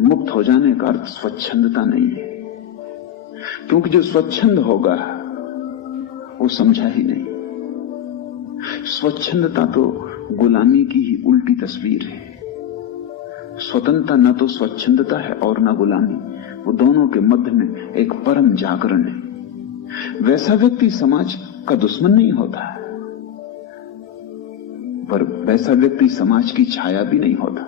मुक्त हो जाने का अर्थ स्वच्छंदता नहीं है, क्योंकि जो स्वच्छंद होगा वो समझा ही नहीं। स्वच्छंदता तो गुलामी की ही उल्टी तस्वीर है। स्वतंत्रता न तो स्वच्छंदता है और न गुलामी, वो दोनों के मध्य में एक परम जागरण है। वैसा व्यक्ति समाज का दुश्मन नहीं होता, पर वैसा व्यक्ति समाज की छाया भी नहीं होता।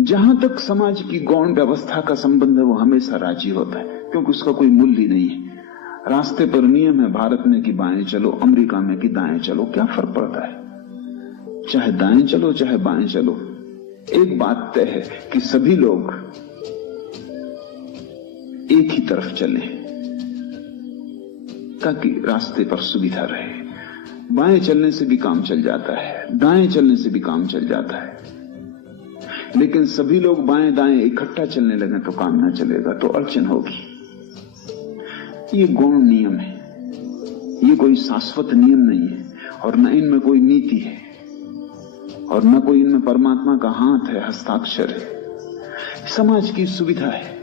जहां तक समाज की गौण व्यवस्था का संबंध है वो हमेशा राजी होता है, क्योंकि उसका कोई मूल्य नहीं है। रास्ते पर नियम है भारत में कि बाएं चलो, अमेरिका में कि दाएं चलो, क्या फर्क पड़ता है? चाहे दाएं चलो चाहे बाएं चलो, एक बात तय है कि सभी लोग एक ही तरफ चलें ताकि रास्ते पर सुविधा रहे। बाएं चलने से भी काम चल जाता है, दाएं चलने से भी काम चल जाता है, लेकिन सभी लोग बाएं दाएं इकट्ठा चलने लगे तो काम ना चलेगा, तो अड़चन होगी। ये गौण नियम है, ये कोई शाश्वत नियम नहीं है, और न इनमें कोई नीति है और न कोई इनमें परमात्मा का हाथ है, हस्ताक्षर है। समाज की सुविधा है,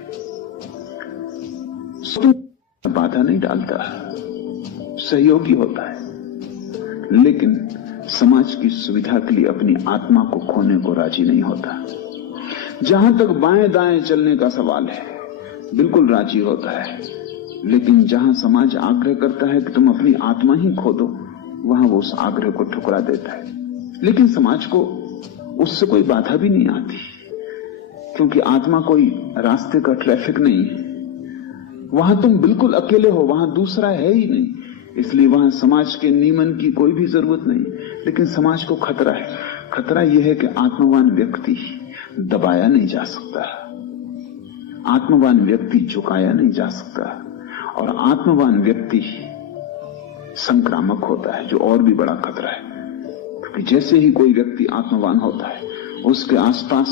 बाधा नहीं डालता, सहयोगी होता है, लेकिन समाज की सुविधा के लिए अपनी आत्मा को खोने को राजी नहीं होता। जहां तक बाएं दाएं चलने का सवाल है, बिल्कुल राजी होता है, लेकिन जहां समाज आग्रह करता है कि तुम अपनी आत्मा ही खो दो, वहां वो उस आग्रह को ठुकरा देता है। लेकिन समाज को उससे कोई बाधा भी नहीं आती, क्योंकि आत्मा कोई रास्ते का ट्रैफिक नहीं है। वहां तुम बिल्कुल अकेले हो, वहां दूसरा है ही नहीं, इसलिए वहां समाज के नियमन की कोई भी जरूरत नहीं। लेकिन समाज को खतरा है। खतरा यह है कि आत्मवान व्यक्ति दबाया नहीं जा सकता, आत्मवान व्यक्ति झुकाया नहीं जा सकता, और आत्मवान व्यक्ति संक्रामक होता है, जो और भी बड़ा खतरा है। क्योंकि जैसे ही कोई व्यक्ति आत्मवान होता है, उसके आसपास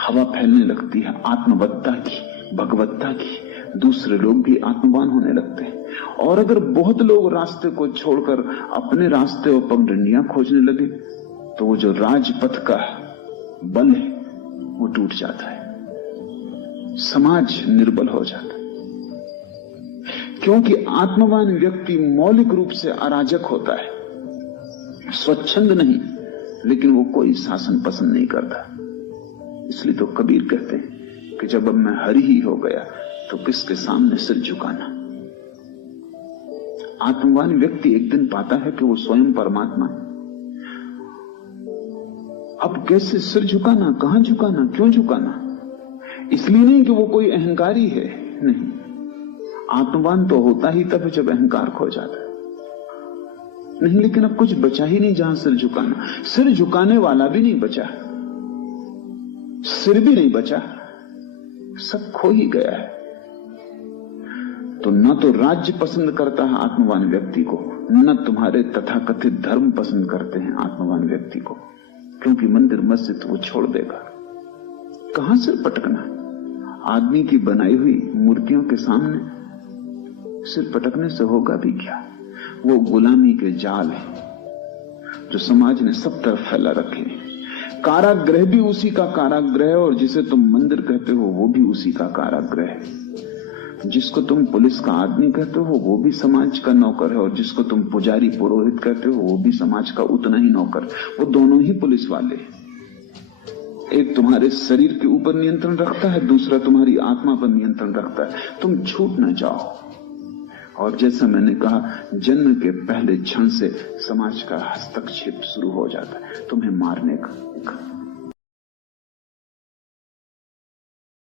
हवा फैलने लगती है आत्मवत्ता की, भगवत्ता की। दूसरे लोग भी आत्मवान होने लगते हैं, और अगर बहुत लोग रास्ते को छोड़कर अपने रास्ते और पगडंडियां खोजने लगे, तो वो जो राजपथ का बल है वो टूट जाता है, समाज निर्बल हो जाता है। क्योंकि आत्मवान व्यक्ति मौलिक रूप से अराजक होता है, स्वच्छंद नहीं, लेकिन वो कोई शासन पसंद नहीं करता। इसलिए तो कबीर कहते हैं कि जब अब मैं हरि ही हो गया तो किसके सामने सिर झुकाना। आत्मवान व्यक्ति एक दिन पाता है कि वो स्वयं परमात्मा है। अब कैसे सिर झुकाना, कहां झुकाना, क्यों झुकाना? इसलिए नहीं कि वो कोई अहंकारी है, नहीं। आत्मवान तो होता ही तब जब अहंकार खो जाता है, नहीं। लेकिन अब कुछ बचा ही नहीं जहां सिर झुकाना। सिर झुकाने वाला भी नहीं बचा, सिर भी नहीं बचा, सब खो ही गया है। तो न तो राज्य पसंद करता है आत्मवान व्यक्ति को, न तुम्हारे तथाकथित धर्म पसंद करते हैं आत्मवान व्यक्ति को, क्योंकि मंदिर मस्जिद वो छोड़ देगा। कहां सिर पटकना? आदमी की बनाई हुई मूर्तियों के सामने सिर पटकने से होगा भी क्या? वो गुलामी के जाल है जो समाज ने सब तरफ फैला रखे हैं। कारागृह भी उसी का कारागृह है, और जिसे तुम मंदिर कहते हो वो भी उसी का कारागृह है। जिसको तुम पुलिस का आदमी कहते हो वो भी समाज का नौकर है, और जिसको तुम पुजारी पुरोहित कहते हो वो भी समाज का उतना ही नौकर। वो दोनों ही पुलिस वाले। एक तुम्हारे शरीर के ऊपर नियंत्रण रखता है, दूसरा तुम्हारी आत्मा पर नियंत्रण रखता है। तुम छूट न जाओ। और जैसा मैंने कहा, जन्म के पहले क्षण से समाज का हस्तक्षेप शुरू हो जाता है तुम्हें मारने का।